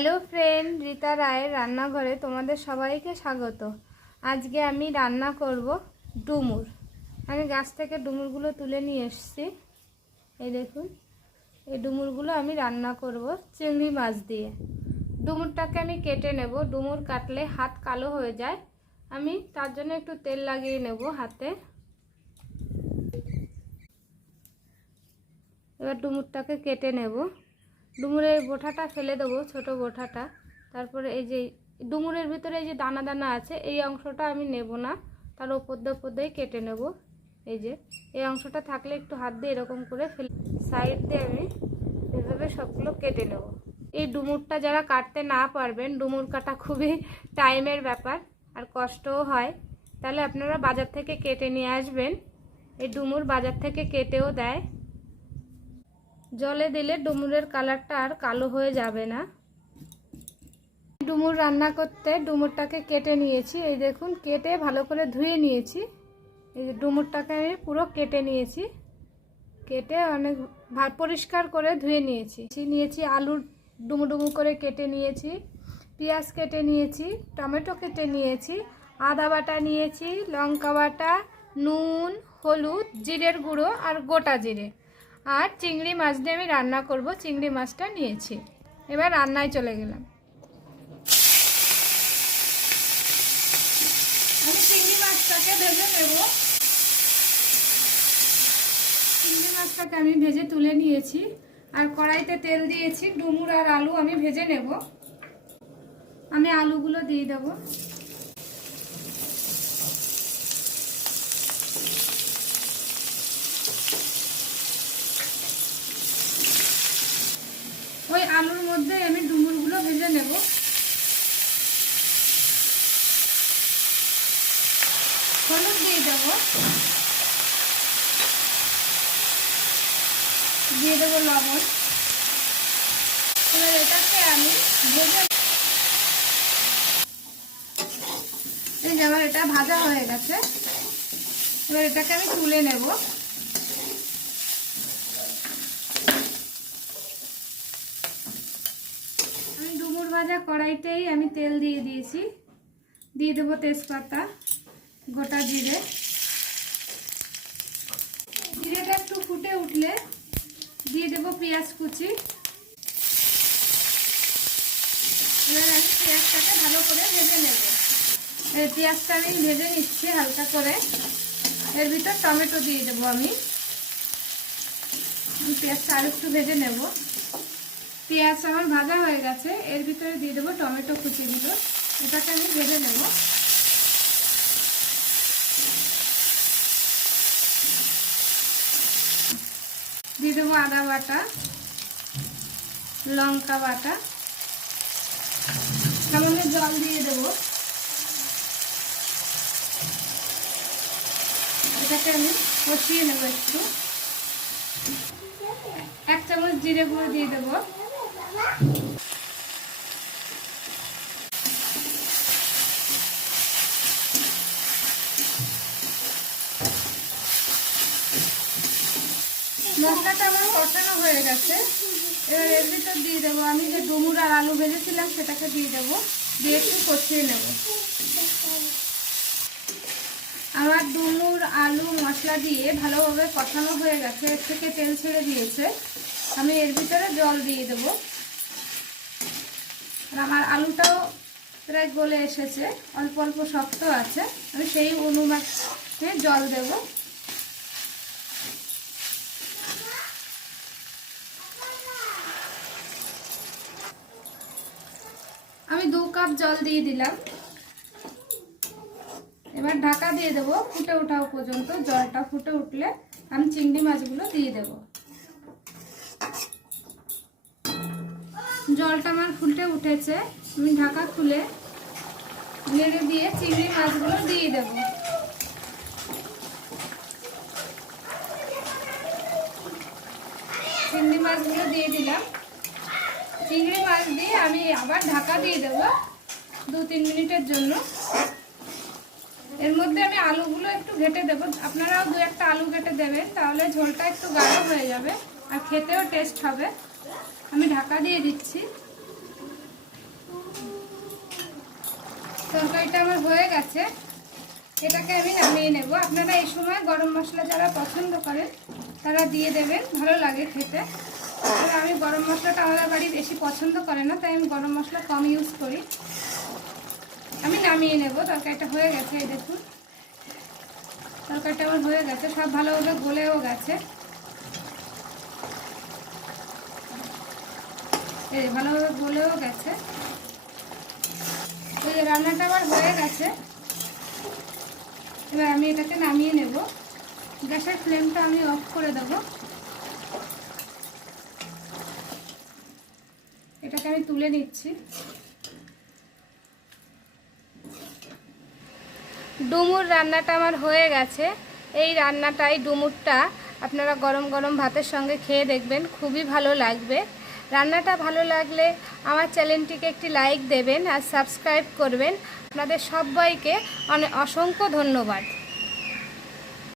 Hello friend, Rita রায়ের রান্নাঘরে তোমাদের সবাইকে স্বাগত। আজকে আমি রান্না করব ডুমুর। আমি গাছ থেকে ডুমুরগুলো তুলে নিয়ে এসেছি। এই দেখুন, এই ডুমুরগুলো আমি রান্না করব চিংড়ি মাছ দিয়ে। ডুমুরটাকে আমি কেটে নেব। ডুমুর কাটলে হাত কালো হয়ে যায়। আমি তার জন্য একটু তেল লাগিয়ে নেব হাতে। এবার ডুমুরটাকে কেটে নেব। ডুমুরের বোঠাটা ফেলে দেবো, ছোট বোঠাটা। তারপরে এই যে ডুমুরের ভিতরে এই যে দানা দানা আছে, এই অংশটা আমি নেব না। তার ওপর দিয়ে কেটে নেব। এই যে, এই অংশটা থাকলে একটু হাত দিয়ে এরকম করে ফেলে, সাইড দিয়ে আমি এভাবে সবগুলো কেটে নেব। এই ডুমুরটা যারা কাটতে না পারবেন, ডুমুর কাটা খুবই টাইমের ব্যাপার আর কষ্টও হয়। তাহলে আপনারা বাজার থেকে কেটে নিয়ে আসবেন। এই ডুমুর বাজার থেকে কেটেও দেয়। জলে দিলে ডুমুরের কালারটা আর কালো হয়ে যাবে না। ডুমুর রান্না করতে ডুমুরটাকে কেটে নিয়েছি। এই দেখুন, কেটে ভালো করে ধুয়ে নিয়েছি। এই যে ডুমুরটাকে আমি পুরো কেটে নিয়েছি। কেটে অনেক পরিষ্কার করে ধুয়ে নিয়েছি। নিয়েছি আলু ডুমু ডুমু করে কেটে নিয়েছি। পেঁয়াজ কেটে নিয়েছি, টমেটো কেটে নিয়েছি, আদা বাটা নিয়েছি, লঙ্কা বাটা, নুন, হলুদ, জিরের গুঁড়ো আর গোটা জিরে। আর চিংড়ি মাছ দিয়ে আমি রান্না করব, চিংড়ি মাছটা নিয়েছি। এবার রান্নায় চলে গেলাম। আমি চিংড়ি মাছটাকে ভেজে নেব। চিংড়ি মাছটাকে আমি ভেজে তুলে নিয়েছি। আর কড়াইতে তেল দিয়েছি, ডুমুর আর আলু আমি ভেজে নেব। আমি আলুগুলো দিয়ে দেবো ওই আলুর মধ্যে আমি ডুমুরগুলো ভেজে নেব। হলুদ দিয়ে দেব। দিয়ে দেবো লবণ। এবার এটাকে আমি ভেজে এই যে আমার এটা ভাজা হয়ে গেছে। এবার এটাকে আমি তুলে নেব আমি ডুমুর ভাজা কড়াইতেই আমি তেল দিয়ে দিয়েছি। দিয়ে দেবো তেজপাতা, গোটা জিরে। জিরেটা একটু ফুটে উঠলে দিয়ে দেবো পেঁয়াজ কুচি। এবার আমি পেঁয়াজটাকে ভালো করে ভেজে নেব। এই পেঁয়াজটা আমি ভেজে নিচ্ছি হালকা করে। এর ভিতর টমেটো দিয়ে দেবো আমি। পেঁয়াজটা আর একটু ভেজে নেব। পেঁয়াজ আমার ভাজা হয়ে গেছে। এর ভিতরে দিয়ে দেবো টমেটো কুচিগুলো এটাকে আমি ভেজে নেব। দিয়ে দেবো আদা বাটা, লঙ্কা বাটা। সামান্য জল দিয়ে দেবো। এটাকে আমি কষিয়ে নেব একটু। এক চামচ জিরে গুঁড়ো দিয়ে দেবো। মশলাটা আমার কষানো হয়ে গেছে। এবার এর ভিতর দিয়ে দেবো। আমি যে ডুমুর আর আলু ভেজেছিলাম, সেটাকে দিয়ে দেবো। দিয়ে একটু কষিয়ে নেব। আমার ডুমুর আলু মশলা দিয়ে ভালোভাবে কষানো হয়ে গেছে। এর থেকে তেল ছেড়ে দিয়েছে। আমি এর ভিতরে জল দিয়ে দেব। আর আমার আলুটাও প্রায় গলে এসেছে। অল্প অল্প শক্ত আছে। আমি সেই অনুমানে জল দেব। আমি দু কাপ জল দিয়ে দিলাম। এবার ঢাকা দিয়ে দেবো ফুটে ওঠাও পর্যন্ত। জলটা ফুটে উঠলে আমি চিংড়ি মাছগুলো দিয়ে দেবো। জলটা আমার ফুলটে উঠেছে। আমি ঢাকা খুলে নেড়ে দিয়ে চিংড়ি মাছগুলো দিয়ে দেব। চিংড়ি মাছগুলো দিয়ে দিলাম। চিংড়ি মাছ দিয়ে আমি আবার ঢাকা দিয়ে দেবো দু তিন মিনিটের জন্য। এর মধ্যে আমি আলুগুলো একটু ঘেটে দেবো। আপনারাও দু একটা আলু ঘেটে দেবেন, তাহলে ঝোলটা একটু গাঢ় হয়ে যাবে আর খেতেও টেস্ট হবে। দিয়ে দিচ্ছি। তরকারিটা আমার হয়ে গেছে। এটাকে আমি নামিয়ে নেব। আপনারা এই সময় গরম মশলা যারা পছন্দ করেন, তারা দিয়ে দেবেন। ভালো লাগে খেতে। আর আমি গরম মশলাটা আমাদের বাড়ি বেশি পছন্দ করে না, তাই আমি গরম মশলা কম ইউজ করি। আমি নামিয়ে নেব। তরকারিটা হয়ে গেছে, এই দেখুন। তরকারিটা আমার হয়ে গেছে। সব ভালোভাবে গলেও গেছে। এই, ভালোভাবে গলেও গেছে। এই যে রান্নাটা আমার হয়ে গেছে। এবার আমি এটাকে নামিয়ে নেব। গ্যাসের ফ্লেমটা আমি অফ করে দেবো। এটাকে আমি তুলে নিচ্ছি। ডুমুর রান্নাটা আমার হয়ে গেছে। এই রান্নাটাই ডুমুরটা আপনারা গরম গরম ভাতের সঙ্গে খেয়ে দেখবেন, খুবই ভালো লাগবে। রান্নাটা ভালো লাগলে আমার চ্যানেলটিকে একটি লাইক দেবেন আর সাবস্ক্রাইব করবেন। আপনাদের সবাইকে অনেক অসংখ্য ধন্যবাদ।